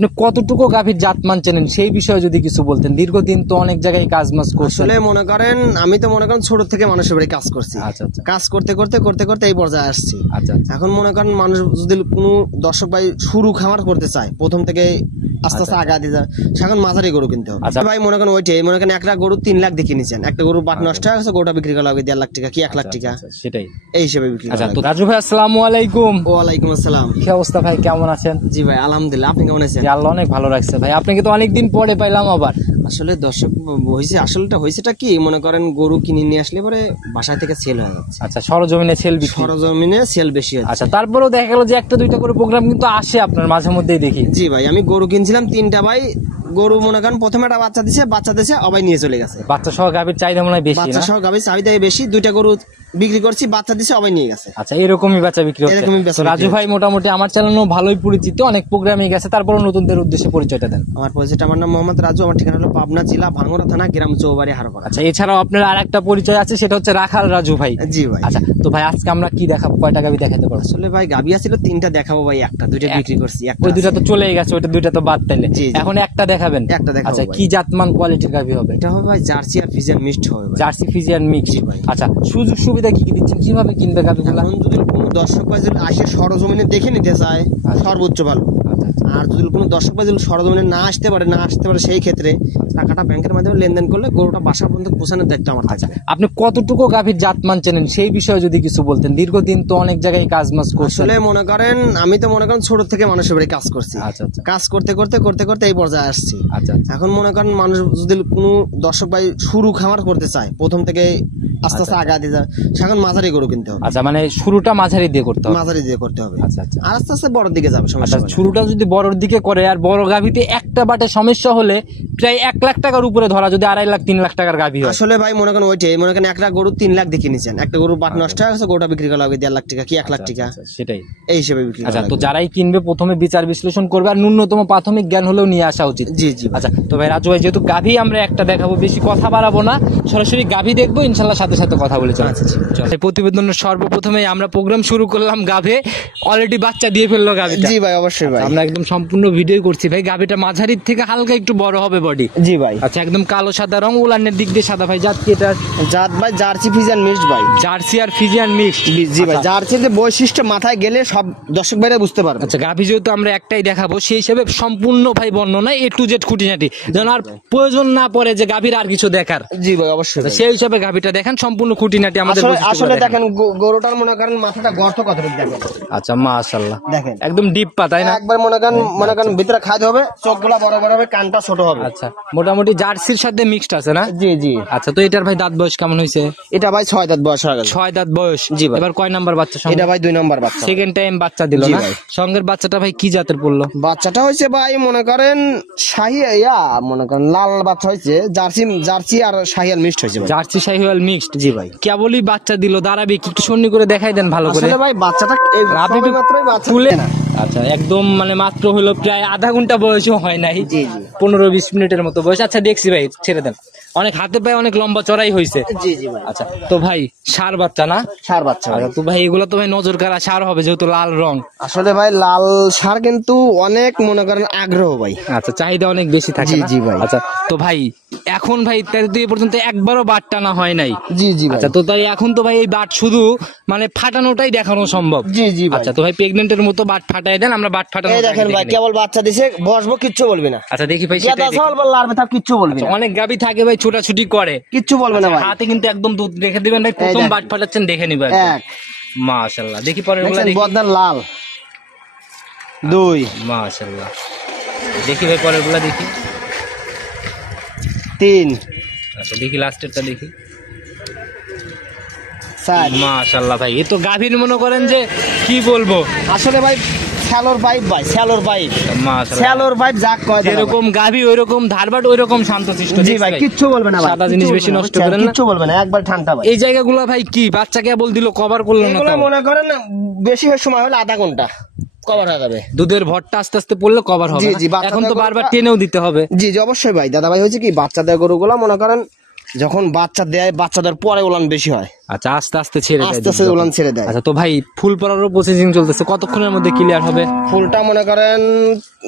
আপনি কতটুকু গাভীর জাত মান চেনেন সেই বিষয়ে যদি কিছু বলতেন। দীর্ঘদিন তো অনেক জায়গায় কাজ মাস করছেন। আসলে মনে করেন আমি তো মনে করেন ছোট থেকে মানুষের বাড়ি কাজ করছি। আচ্ছা আচ্ছা কাজ করতে করতে করতে করতে এই পর্যায়ে আসছি। আচ্ছা আচ্ছা এখন মনে করেন মানুষ যদি কোনো দর্শক ভাই শুরু খামার করতে চায়, প্রথম থেকে আস্তে আস্তে আগা দিয়ে যায়, এখন মাঝারি গরু কিনতে হবে। আচ্ছা। ভাই মনে করেন ওইটাই, মনে করেন একটা গরু 3 লাখ দিয়ে কিনেছেন, একটা গরু বাট নষ্ট হয়ে গেছে, গরুটা বিক্রি করা হবে 1.5 লাখ টাকা কি 1 লাখ টাকা, সেটাই। এই হিসেবে বিক্রি করা আচ্ছা, হবে। তো রাজু ভাই আসসালামু আলাইকুম। ওয়ালাইকুম আসসালাম। কি অবস্থা ভাই, কেমন আছেন? জি ভাই আলহামদুলিল্লাহ, আপনি কেমন আছেন? জি, আল্লাহ অনেক ভালো রাখছে ভাই। আপনাকে তো অনেকদিন পরে পাইলাম আবার। আসলে দর্শক হয়েছে, আসলেটা হয়েছেটা কি মনে করেন গরু কিনে নিয়ে আসলে পরে বাসা থেকে সেল হয়ে যাচ্ছে। আচ্ছা, সরজমিনে সেল বিক্রি। সরজমিনে সেল বেশি হচ্ছে। আচ্ছা, তারপরেও দেখা গেল যে একটা দুইটা করে প্রোগ্রাম কিন্তু আসে আপনার মাঝে মধ্যেই দেখি। জি ভাই, আমি গরু কিনছিলাম 3টা ভাই, গরু মনে করেন প্রথমে একটা বাচ্চা দিছে আবার নিয়ে চলে গেছে। বাচ্চা সহ গাভীর চাহিদা মনে হয় বেশি বাচ্চা না? সহ গাভীর চাহিদা বেশি, 2টা গরু বিক্রি করছি, বাচ্চা দিছে আবার নিয়ে গেছে। আচ্ছা, এরকমই বেচা বিক্রি হচ্ছে। এরকমই বেচা তো রাজু ভাই মোটামুটি আমার চ্যানেলও ভালোই পরিচিত, অনেক প্রোগ্রামে গেছে, তারপর নতুনদের উদ্দেশ্যে পরিচয়টা দেন। আমার পরিচয়টা, আমার নাম মোহাম্মদ রাজু, আমার ঠিকানা হলো পাবনা জেলা ভাঙ্গুড়া থানা, গ্রাম চৌবাড়ি হারপাড়া। আচ্ছা, এছাড়াও আপনার আর একটা পরিচয় আছে, সেটা হচ্ছে রাখাল রাজু ভাই। জি ভাই। আচ্ছা, তো ভাই আজকে আমরা কি দেখাবো, কয়টা গাভী দেখাতে পারবো? আসলে ভাই গাভী আছিল 3টা, দেখাবো ভাই একটা, 2টা বিক্রি করছি, একটা ওই দুটা তো চলেই গেছে, ওইটা দুইটা তো বাদ তাইলে। জি, জি। এখন একটা দেখাবেন। একটা দেখাবো আচ্ছা, ভাই। কি জাতমান কোয়ালিটির গাভী হবে? এটা হবে ভাই জার্সি আর ফিজিয়ান মিক্সড হবে ভাই। Jersey Friesian mix. জি ভাই। আচ্ছা, সুযোগ সুবিধা কি কি দিচ্ছেন, কিভাবে কিনবে গাভীগুলো? এখন যদি কোনো দর্শক ভাই যদি আসে সরজমিনে দেখে নিতে চায়, সর্বোচ্চ ভালো। আর যদি কোনো দর্শক ভাই যদি সরজমিনে না আসতে পারে সেই ক্ষেত্রে টাকাটা ব্যাংকের মাধ্যমে লেনদেন করলে গরুটা বাসা পর্যন্ত পৌঁছানোর দায়িত্ব আমার আচ্ছা, থাকবে। আপনি কতটুকু গাভীর জাত মান চেনেন সেই বিষয়ে যদি কিছু বলতেন। দীর্ঘদিন তো অনেক জায়গায় কাজ মাস করছেন। আসলে মনে করেন আমি তো মনে করেন ছোট থেকে মানুষের বাড়ি কাজ করছি। আচ্ছা আচ্ছা কাজ করতে করতে করতে করতে এই পর্যায়ে আসছি। আচ্ছা আচ্ছা এখন মনে করেন মানুষ যদি কোনো দর্শক ভাই শুরু খামার করতে চায়, প্রথম থেকে আস্তে আস্তে আগা দিয়ে যায়, এখন মাঝারি গরু কিনতে হবে। আচ্ছা, মানে শুরুটা মাঝারি দিয়ে করতে হবে। মাঝারি দিয়ে করতে হবে। আচ্ছা আচ্ছা আর আস্তে আস্তে বড়র দিকে যাবে, সমস্যা আচ্ছা, হবে না। শুরুটা যদি বড়র দিকে করে, আর বড় গাভীতে একটা বাটে সমস্যা হলে প্রায় 1 লাখ টাকার উপরে ধরা, যদি 2.5 লাখ 3 লাখ টাকার গাভী হয়। আসলে ভাই মনে করেন ওইটাই, মনে করেন একটা গরু 3 লাখ দিয়ে কিনেছেন, একটা গরু বাট নষ্ট হয়ে গেছে, গরুটা বিক্রি করা হবে 1.5 লাখ টাকা কি 1 লাখ টাকা, আচ্ছা, সেটাই। এই হিসেবে বিক্রি করা আচ্ছা, তো হবে। যারাই কিনবে প্রথমে বিচার বিশ্লেষণ করবে, আর ন্যূনতম প্রাথমিক জ্ঞান হলেও নিয়ে আসা উচিত। জি জি ভাই। আচ্ছা, তো ভাই রাজু ভাই, যেহেতু গাভী আমরা একটা দেখাবো, বেশি কথা বাড়াবো না, সরাসরি গাভী দেখবো, ইনশাল্লাহ সাথে সাথে কথা বলে চলো। প্রতিবেদনের সর্বপ্রথমে আমরা প্রোগ্রাম শুরু করলাম গাভী, অলরেডি বাচ্চা দিয়ে ফেললো গাভীটা। জি ভাই, অবশ্যই ভাই। আমরা একদম সম্পূর্ণ ভিডিও করছি ভাই। গাভীটা মাঝারির থেকে হালকা একটু বড় হবে বডি। জি ভাই। আচ্ছা, একদম কালো সাদা রং, উলানের দিক দিয়ে সাদা। ভাই জাত কি এটা? জাত ভাই জার্সি ফিজিয়ান মিক্সড ভাই। জার্সি আর ফিজিয়ান মিক্সড। জি ভাই, জার্সির যে বৈশিষ্ট্য মাথায় গেলে সব দর্শক ভাইরা বুঝতে পারবে। আচ্ছা, গাভী যেহেতু আমরা একটাই দেখাবো, সেই হিসেবে সম্পূর্ণ ভাই বর্ণনা A to Z খুঁটিনাটি, যেন আর প্রয়োজন না পড়ে যে গাভীর আর কিছু দেখার। জি ভাই, অবশ্যই ভাই। সেই হিসাবে গাভীটা দেখেন, সম্পূর্ণ খুঁটিনাটি আমাদের আসলে দেখেন গরুটার মনে করেন মাথাটা গর্ত কতটুকু দেখেন। আচ্ছা, মাশাআল্লাহ, দেখেন একদম ডিপ পা, তাই না? একবার মনে করেন ভিতরে খাদ হবে, চোখগুলা বড় বড় হবে, কানটা ছোট হবে। আচ্ছা, মোটামুটি জার্সির সাথে মিক্সড আছে না? জি জি। আচ্ছা, তো এটার ভাই দাঁত বয়স কেমন হয়েছে? এটা ভাই 6 দাঁত বয়স হয়ে গেল। 6 দাঁত বয়স। জি ভাই। এবার কয় নাম্বার বাচ্চা? এটা ভাই 2 নম্বর বাচ্চা। সেকেন্ড টাইম বাচ্চা দিল জি না? ভাই। সঙ্গের বাচ্চাটা ভাই কি জাতের পড়লো? বাচ্চাটা হয়েছে ভাই মনে করেন মনে করেন লাল বাচ্চা হয়েছে, জার্সি আর শাহিয়াল মিক্সড হয়েছে ভাই। Jersey Sahiwal mixed. জি ভাই। কেবলই বাচ্চা দিল, দাঁড়াবে কি একটু সন্নি করে দেখাই দেন ভালো করে। আসলে ভাই বাচ্চাটা রাবিবি মাত্রই বাচ্চা তুলে না। আচ্ছা, একদম মানে মাত্র হলো, প্রায় আধা ঘন্টা বয়সও হয় নাই। জি জি। 15-20 মিনিটের মতো বয়স। আচ্ছা, দেখছি ভাই, ছেড়ে দেন। অনেক হাতে পায়ে অনেক লম্বা চড়াই হয়েছে। জি জি ভাই। আচ্ছা, তো ভাই ষাঁড় বাচ্চা না? ষাঁড় বাচ্চা ভাই। আচ্ছা, তো ভাই এগুলো তো ভাই নজর কাড়া ষাঁড় হবে, যেহেতু লাল রং। আসলে ভাই লাল ষাঁড় কিন্তু অনেক মনে করেন আগ্রহ ভাই। আচ্ছা, চাহিদা অনেক বেশি থাকে জি না? জি ভাই। আচ্ছা, তো ভাই এখন ভাই তাই তো এ পর্যন্ত একবারও বাট টানা হয় নাই। জি জি ভাই। আচ্ছা, তো তাই এখন তো ভাই এই বাট শুধু মানে ফাটানোটাই দেখানো সম্ভব। জি জি ভাই। আচ্ছা, তো ভাই প্রেগনেন্টের মতো বাট ফাটাই দেন, আমরা বাট ফাটানো। এই দেখেন ভাই, কেবল বাচ্চা দিছে, বসবো কিচ্ছু বলবি না। আচ্ছা, দেখি ভাই, সেটাই সেটাই দেখি। লাড়বে তার কিচ্ছু বলবি না। অনেক গাবি থাকে ভাই, ছোটাছুটি করে, কিচ্ছু বলবে না ভাই। হাতে কিন্তু একদম দুধ রেখে দিবেন ভাই, প্রথম দেখেন। বাট ফাটাচ্ছেন দেখে নিবেন। এক মাশাআল্লাহ, দেখি পরের গুলা দেখছেন, দেখি। বদনার লাল 2 মাশাআল্লাহ, দেখি ভাই পরের গুলা দেখি। 3 আচ্ছা, দেখি লাস্টেরটা দেখি। 4 মাশাআল্লাহ ভাই, এ তো গাভীর মনে করেন যে কি বলবো। আসলে ভাই স্যালোর পাইপ ভাই, স্যালোর পাইপ, মাশাআল্লাহ, স্যালোর পাইপ যাক কয় দাদা যেরকম গাভী ওইরকম ধারবাট, ওইরকম শান্তশিষ্ট। জি ভাই, কিচ্ছু বলবে না ভাই। সাদা জিনিস বেশি নষ্ট করেন না, কিচ্ছু বলবে না, একবার ঠান্ডা ভাই। এই জায়গাগুলো ভাই কি বাচ্চা কেবল দিল, কভার করলো না? এগুলো মনে করেন বেশি সময় হলে আধা ঘন্টা কভার হয়ে যাবে। দুধের ভরটা আস্তে আস্তে পড়লে কভার হবে। জি জি। এখন তো বারবার টেনেও দিতে হবে। জি জি, অবশ্যই ভাই। দাদা ভাই হয়েছে কি, বাচ্চাদের গরুগুলো মনে করেন যখন বাচ্চা দেয় বাচ্চা দেওয়ার পরে উলান বেশি হয়, আচ্ছা আস্তে আস্তে ছেড়ে দেয় আস্তে আস্তে দুধ উলান যখন। ছেড়ে দেয়। আচ্ছা তো ভাই ফুল পড়ারও প্রসেসিং চলতেছে, কতক্ষণের মধ্যে ক্লিয়ার হবে? ফুলটা মনে করেন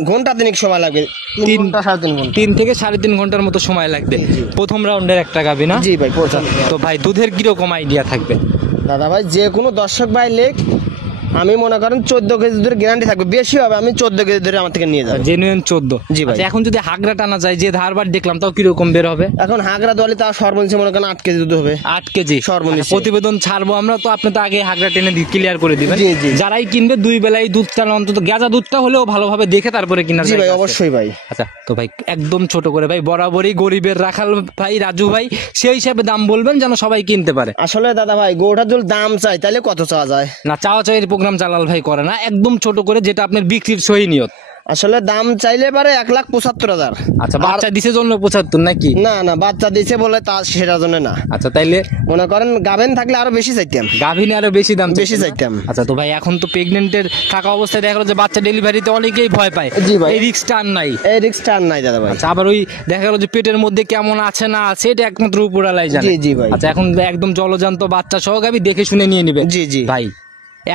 ঘন্টা তিনেক সময় লাগে, 3 ঘন্টা 3.5 ঘন্টা। 3 থেকে 3.5 ঘন্টার মতো সময় লাগবে প্রথম রাউন্ডের একটা গাভী না? জি ভাই প্রচার। তো ভাই দুধের কিরকম আইডিয়া থাকবে? দাদা ভাই যে কোনো দর্শক ভাই লেখ, আমি মনে করেন 14 কেজি ধরে গ্যারান্টি থাকবে, বেশি হবে আমি 14 কেজি ধরে আমার থেকে নিয়ে যাবো। জেনুইন 14? জি ভাই। আচ্ছা, এখন যদি হাগরা টানা যায়, যে ধারবার দেখলাম, তাও কিরকম বের হবে? এখন হাগরা দলে তার সর্বনিম্ন মনে করেন 8 কেজি দুধ হবে। 8 কেজি সর্বনিম্ন। আচ্ছা, প্রতিবেদন ছাড়বো আমরা, তো আপনি তো আগে হাগরা টেনে ক্লিয়ার করে দিবেন। জি, জি। যারাই কিনবে 2 বেলায় দুধটা অন্তত গাজা দুধটা হলেও ভালোভাবে দেখে তারপরে কিনার জি ভাই জায়গা আছে। অবশ্যই ভাই। আচ্ছা তো ভাই একদম ছোট করে ভাই, বরাবরই গরিবের রাখাল ভাই রাজু ভাই, সেই হিসাবে দাম বলবেন যেন সবাই কিনতে পারে। আসলে দাদা ভাই গরুটার যদি দাম চাই তাহলে কত চাওয়া যায়? না চাওয়া চাইয়ের প্রোগ্রাম জালাল ভাই করে না, একদম ছোট করে যেটা আপনার বিক্রির সহি নিয়ত। আসলে দাম চাইলে পারে 1,75,000। আচ্ছা বাচ্চা দিছে জন্য 75 নাকি? না না বাচ্চা দিছে বলে তা সেটার জন্য না, আচ্ছা তাইলে মনে করেন গাবেন থাকলে আরো বেশি চাইতাম। গাভিনে আরো বেশি দাম বেশি চাইতেন না? চাইতাম। আচ্ছা তো ভাই এখন তো প্রেগনেন্টের থাকা অবস্থায় দেখা গেল যে বাচ্চা ডেলিভারিতে অনেকেই ভয় পায়। জি ভাই। এই রিস্কটা আর নাই। এই রিস্কটা আর নাই দাদা ভাই। আচ্ছা আবার ওই দেখা গেল যে পেটের মধ্যে কেমন আছে না আছে এটা একমাত্র উপরালাই জানে। জি, জি ভাই। আচ্ছা এখন একদম জলজান্ত বাচ্চা সহ গাভি দেখে শুনে নিয়ে নেবেন। জি, জি। ভাই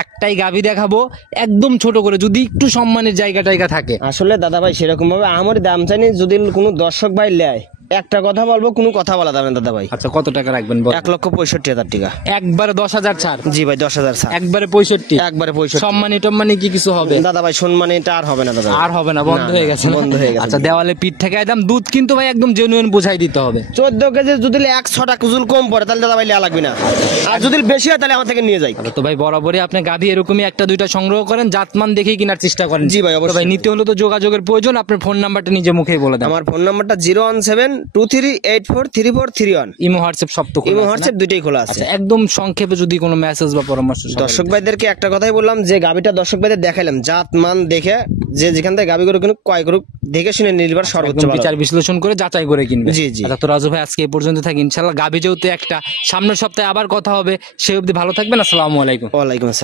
একটাই গাভি দেখাবো একদম ছোট করে, যদি একটু সম্মানের জায়গা টাইগা থাকে। আসলে দাদা ভাই সেরকম ভাবে আমার দাম চাইনি, যদি কোনো দর্শক ভাই লেয় একটা কথা বলবো, কোনো কথা বলা যাবে না দাদা ভাই। আচ্ছা কত টাকা রাখবেন বল? 1,65,000 টাকা। একবারে 10,000 ছাড়? জি ভাই 10,000 ছাড়। একবারে 65? একবারে 65। সম্মানী টম্মানি কি কিছু হবে? দাদা ভাই সম্মানে এটা আর হবে না দাদা ভাই। আর হবে না, বন্ধ না, হয়ে না, গেছে। বন্ধ হয়ে গেছে। আচ্ছা দেওয়ালে পিঠ থেকে একদম দুধ কিন্তু ভাই একদম জেনুইন বুঝাই দিতে হবে। 14 কেজি যদি 100 টাকা ওজন কম পড়ে তাহলে দাদা ভাই লেয়া লাগবে না, আর যদি বেশি হয় তাহলে আমার থেকে নিয়ে যাই। আচ্ছা, তো ভাই বরাবরই আপনি গাভী এরকমই একটা দুইটা সংগ্রহ করেন, জাতমান দেখেই কেনার চেষ্টা করেন। জি ভাই, অবশ্যই। তো ভাই নিতে হলে তো যোগাযোগের প্রয়োজন, আপনার ফোন নাম্বারটা নিজে মুখেই বলে দেন। আমার ফোন নাম্বারটা 01723843431। ইমো হোয়াটসঅ্যাপ সব তো খোলা ইমো আছে না? হোয়াটসঅ্যাপ দুইটাই খোলা আছে। আচ্ছা একদম সংক্ষেপে যদি কোনো মেসেজ বা পরামর্শ সবার দর্শক ভাইদেরকে একটা কথাই বললাম যে গাবিটা দর্শক ভাইদের দেখাইলাম, জাত মান দেখে যে যেখান থেকে গাবি গরু কিনুক ক্রয় করুক দেখে শুনে নির্ভর সর্বোচ্চ একদম ভালো। বিচার বিশ্লেষণ করে যাচাই করে কিনবে। জি, জি। আচ্ছা তো রাজু ভাই আজকে এই পর্যন্ত থাকি, ইনশাআল্লাহ গাভী যেহেতু একটা, সামনের সপ্তাহে আবার কথা হবে, সেই অবধি ভালো থাকবেন। আসসালামু আলাইকুম। ওয়ালাইকুম আসসালাম।